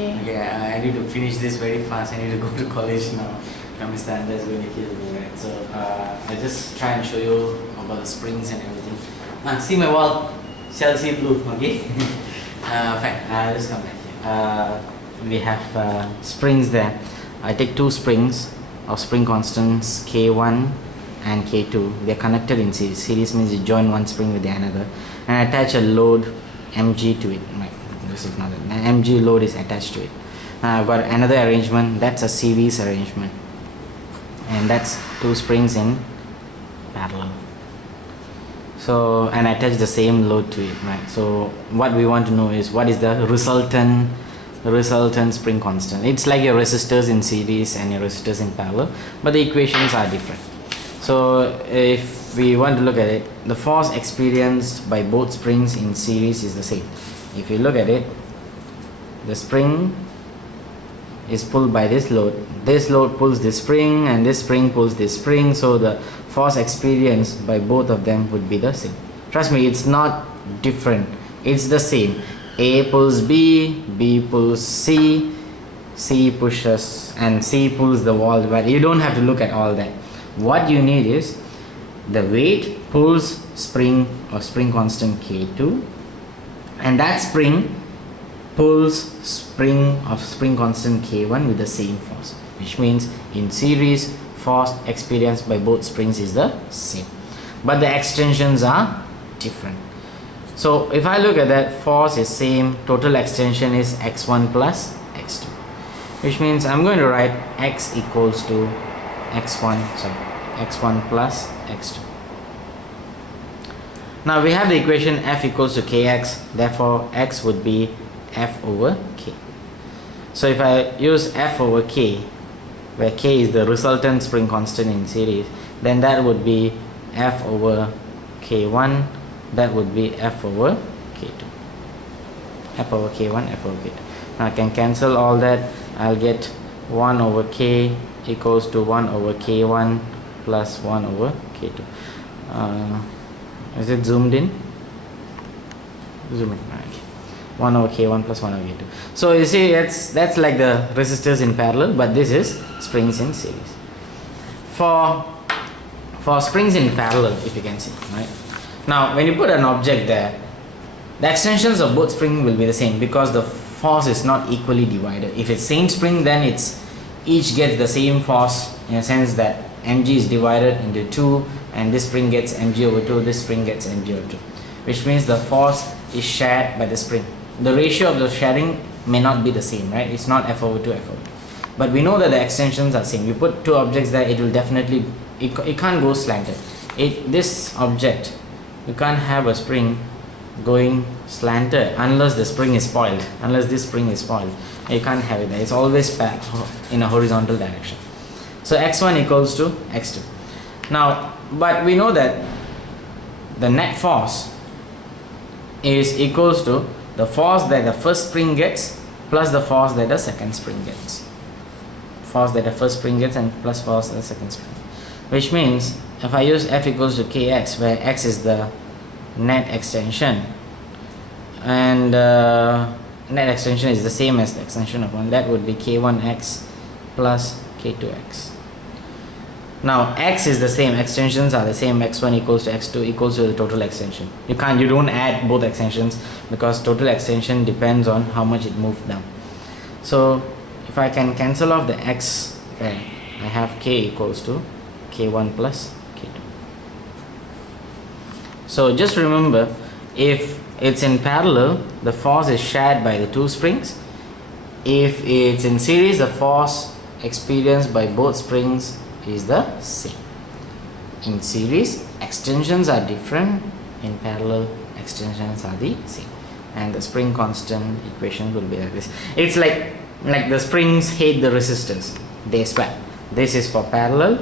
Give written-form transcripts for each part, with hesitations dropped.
Okay. Okay, I need to finish this very fast. I need to go to college now. Mr. Anders is going to kill me, right? So I just try and show you about the springs and everything. See my wall, Chelsea blue. Okay. Fine. I'll just come back here. We have springs there. I take two springs of spring constants K1 and K2. They are connected in series. Series means you join one spring with the another and attach a load MG to it. Right. This is not an MG load is attached to it. I've got another arrangement. That's a series arrangement, and that's two springs in parallel. So, and attach the same load to it, right? So what we want to know is what is the resultant spring constant. It's like your resistors in series and your resistors in parallel, but the equations are different. So if we want to look at it, the force experienced by both springs in series is the same. If you look at it, the spring is pulled by this load pulls this spring, and this spring pulls this spring, so the force experienced by both of them would be the same. Trust me, it's not different, it's the same. A pulls B, B pulls C, C pushes, and C pulls the wall, but you don't have to look at all that. What you need is the weight pulls spring or spring constant K2, and that spring pulls spring of spring constant K1 with the same force, which means in series force experienced by both springs is the same, but the extensions are different. So if I look at that, force is same, total extension is x1 plus x2, which means I'm going to write x equals to x1 plus x2. Now we have the equation F equals to kx, therefore x would be F over k. So if I use F over k, where k is the resultant spring constant in series, then that would be F over k1, that would be F over k2. F over k1, F over k2. Now I can cancel all that. I'll get 1 over k equals to 1 over k1 plus 1 over k2. Is it zoomed in? Zoom in. Okay. 1 over k1 plus 1 over k2. So you see, that's like the resistors in parallel, but this is springs in series. For springs in parallel, if you can see, right? Now when you put an object there, the extensions of both springs will be the same because the force is not equally divided. If it's same spring, then it's each gets the same force, in a sense that mg is divided into 2, and this spring gets mg over 2, this spring gets mg over 2, which means the force is shared by the spring. The ratio of the sharing may not be the same, right? It's not F over 2, F over 2. But we know that the extensions are same. You put two objects there, it will definitely, it can't go slanted. This object, you can't have a spring going slanted unless the spring is spoiled. Unless this spring is spoiled, you can't have it there. It's always back in a horizontal direction. So x1 equals to x2. Now, but we know that the net force is equals to the force that the first spring gets plus the force that the second spring gets. Force that the first spring gets and plus force that the second spring. Which means if I use F equals to kx, where x is the net extension, and net extension is the same as the extension of 1, that would be k1x plus k2x. Now x is the same, extensions are the same, x1 equals to x2 equals to the total extension. You don't add both extensions because total extension depends on how much it moved down. So if I can cancel off the x, I have k equals to k1 plus k2. So just remember, if it's in parallel, the force is shared by the two springs. If it's in series, the force experienced by both springs is the same. In series, extensions are different. In parallel, extensions are the same. And the spring constant equation will be like this. It's like the springs hate the resistors. They swap. This is for parallel,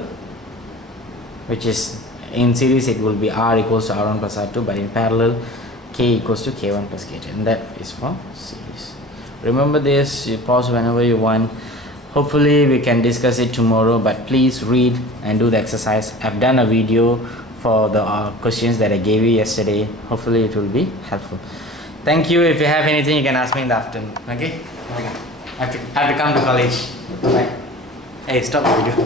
which is in series it will be R equals to R1 plus R2, but in parallel K equals to K1 plus K2, and that is for series. Remember this, you pause whenever you want. Hopefully we can discuss it tomorrow, but please read and do the exercise. I've done a video for the questions that I gave you yesterday. Hopefully it will be helpful. Thank you. If you have anything, you can ask me in the afternoon. Okay? I have to come to college. Bye. Hey, stop the video.